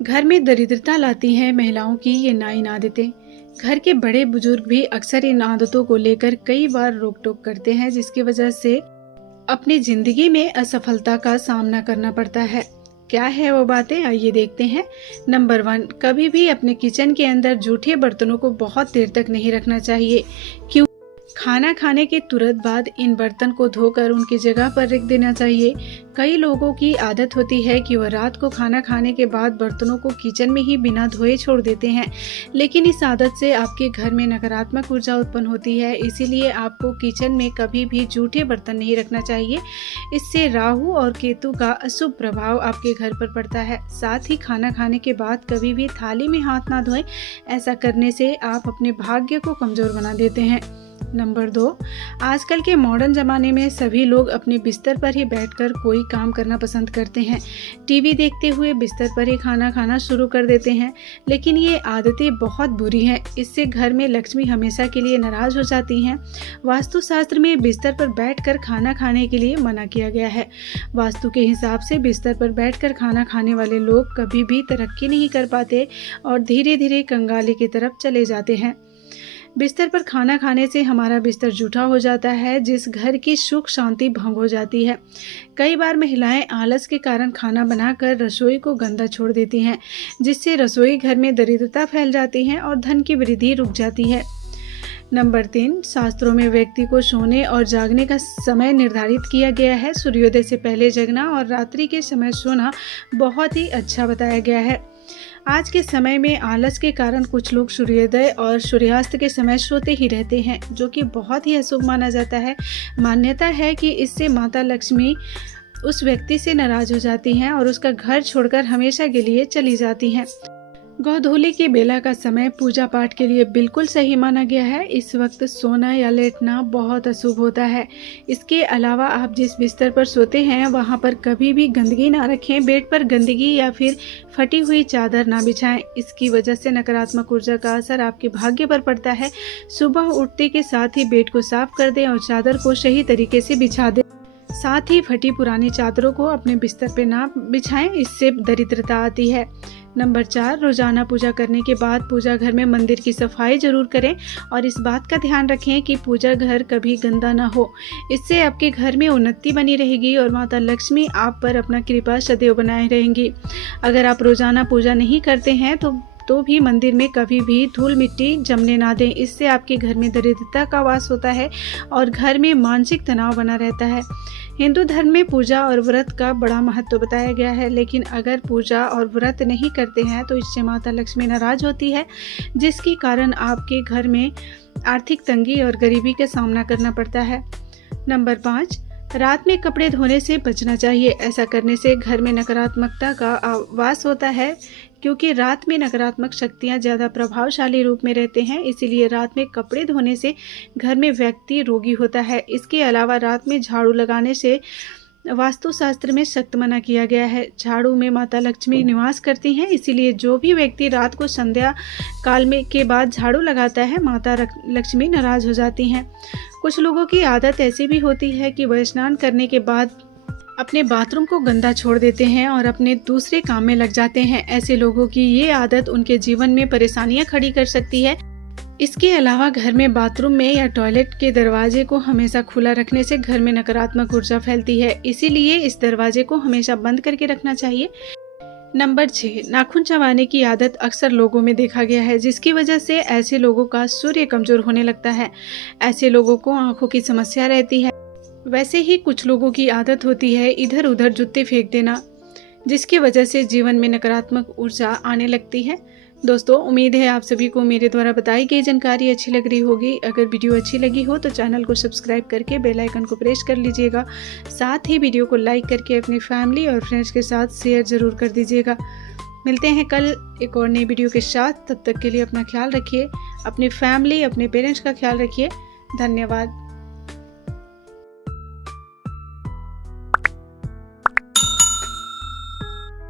घर में दरिद्रता लाती हैं महिलाओं की ये नाइन आदतें। घर के बड़े बुजुर्ग भी अक्सर इन आदतों को लेकर कई बार रोक टोक करते हैं, जिसकी वजह से अपनी जिंदगी में असफलता का सामना करना पड़ता है। क्या है वो बातें, आइए देखते हैं। नंबर 1, कभी भी अपने किचन के अंदर जूठे बर्तनों को बहुत देर तक नहीं रखना चाहिए। क्यों? खाना खाने के तुरंत बाद इन बर्तन को धोकर उनकी जगह पर रख देना चाहिए। कई लोगों की आदत होती है कि वह रात को खाना खाने के बाद बर्तनों को किचन में ही बिना धोए छोड़ देते हैं, लेकिन इस आदत से आपके घर में नकारात्मक ऊर्जा उत्पन्न होती है। इसीलिए आपको किचन में कभी भी जूठे बर्तन नहीं रखना चाहिए। इससे राहु और केतु का अशुभ प्रभाव आपके घर पर पड़ता है। साथ ही खाना खाने के बाद कभी भी थाली में हाथ ना धोएं। ऐसा करने से आप अपने भाग्य को कमजोर बना देते हैं। नंबर 2, आजकल के मॉडर्न ज़माने में सभी लोग अपने बिस्तर पर ही बैठकर कोई काम करना पसंद करते हैं। टीवी देखते हुए बिस्तर पर ही खाना खाना शुरू कर देते हैं, लेकिन ये आदतें बहुत बुरी हैं। इससे घर में लक्ष्मी हमेशा के लिए नाराज हो जाती हैं। वास्तुशास्त्र में बिस्तर पर बैठकर खाना खाने के लिए मना किया गया है। वास्तु के हिसाब से बिस्तर पर बैठकर खाना खाने वाले लोग कभी भी तरक्की नहीं कर पाते और धीरे धीरे कंगाली की तरफ चले जाते हैं। बिस्तर पर खाना खाने से हमारा बिस्तर जूठा हो जाता है, जिस घर की सुख शांति भंग हो जाती है। कई बार महिलाएं आलस के कारण खाना बनाकर रसोई को गंदा छोड़ देती हैं, जिससे रसोई घर में दरिद्रता फैल जाती है और धन की वृद्धि रुक जाती है। नंबर 3, शास्त्रों में व्यक्ति को सोने और जागने का समय निर्धारित किया गया है। सूर्योदय से पहले जगना और रात्रि के समय सोना बहुत ही अच्छा बताया गया है। आज के समय में आलस के कारण कुछ लोग सूर्योदय और सूर्यास्त के समय सोते ही रहते हैं, जो कि बहुत ही अशुभ माना जाता है। मान्यता है कि इससे माता लक्ष्मी उस व्यक्ति से नाराज हो जाती हैं और उसका घर छोड़कर हमेशा के लिए चली जाती हैं। गोधूली की बेला का समय पूजा पाठ के लिए बिल्कुल सही माना गया है। इस वक्त सोना या लेटना बहुत अशुभ होता है। इसके अलावा आप जिस बिस्तर पर सोते हैं वहां पर कभी भी गंदगी ना रखें। बेड पर गंदगी या फिर फटी हुई चादर ना बिछाएं। इसकी वजह से नकारात्मक ऊर्जा का असर आपके भाग्य पर पड़ता है। सुबह उठते के साथ ही बेड को साफ कर दें और चादर को सही तरीके से बिछा दें। साथ ही फटी पुरानी चादरों को अपने बिस्तर पर ना बिछाएं, इससे दरिद्रता आती है। नंबर 4, रोजाना पूजा करने के बाद पूजा घर में मंदिर की सफाई जरूर करें और इस बात का ध्यान रखें कि पूजा घर कभी गंदा ना हो। इससे आपके घर में उन्नति बनी रहेगी और माता लक्ष्मी आप पर अपना कृपा सदैव बनाए रहेंगी। अगर आप रोजाना पूजा नहीं करते हैं तो भी मंदिर में कभी भी धूल मिट्टी जमने ना दें। इससे आपके घर में दरिद्रता का वास होता है और घर में मानसिक तनाव बना रहता है। हिंदू धर्म में पूजा और व्रत का बड़ा महत्व बताया गया है, लेकिन अगर पूजा और व्रत नहीं करते हैं तो इससे माता लक्ष्मी नाराज होती है, जिसके कारण आपके घर में आर्थिक तंगी और गरीबी का सामना करना पड़ता है। नंबर 5, रात में कपड़े धोने से बचना चाहिए। ऐसा करने से घर में नकारात्मकता का वास होता है, क्योंकि रात में नकारात्मक शक्तियां ज़्यादा प्रभावशाली रूप में रहते हैं। इसीलिए रात में कपड़े धोने से घर में व्यक्ति रोगी होता है। इसके अलावा रात में झाड़ू लगाने से वास्तुशास्त्र में सख्त मना किया गया है। झाड़ू में माता लक्ष्मी निवास करती हैं, इसीलिए जो भी व्यक्ति रात को संध्या काल में के बाद झाड़ू लगाता है, माता लक्ष्मी नाराज हो जाती हैं। कुछ लोगों की आदत ऐसी भी होती है कि वह स्नान करने के बाद अपने बाथरूम को गंदा छोड़ देते हैं और अपने दूसरे काम में लग जाते हैं। ऐसे लोगों की ये आदत उनके जीवन में परेशानियां खड़ी कर सकती है। इसके अलावा घर में बाथरूम में या टॉयलेट के दरवाजे को हमेशा खुला रखने से घर में नकारात्मक ऊर्जा फैलती है। इसीलिए इस दरवाजे को हमेशा बंद करके रखना चाहिए। नंबर 6, नाखून चबाने की आदत अक्सर लोगों में देखा गया है, जिसकी वजह से ऐसे लोगों का सूर्य कमजोर होने लगता है। ऐसे लोगों को आंखों की समस्या रहती है। वैसे ही कुछ लोगों की आदत होती है इधर उधर जूते फेंक देना, जिसकी वजह से जीवन में नकारात्मक ऊर्जा आने लगती है। दोस्तों, उम्मीद है आप सभी को मेरे द्वारा बताई गई जानकारी अच्छी लग रही होगी। अगर वीडियो अच्छी लगी हो तो चैनल को सब्सक्राइब करके बेल आइकन को प्रेस कर लीजिएगा। साथ ही वीडियो को लाइक करके अपनी फैमिली और फ्रेंड्स के साथ शेयर जरूर कर दीजिएगा। मिलते हैं कल एक और नई वीडियो के साथ। तब तक के लिए अपना ख्याल रखिए, अपनी फैमिली अपने पेरेंट्स का ख्याल रखिए। धन्यवाद।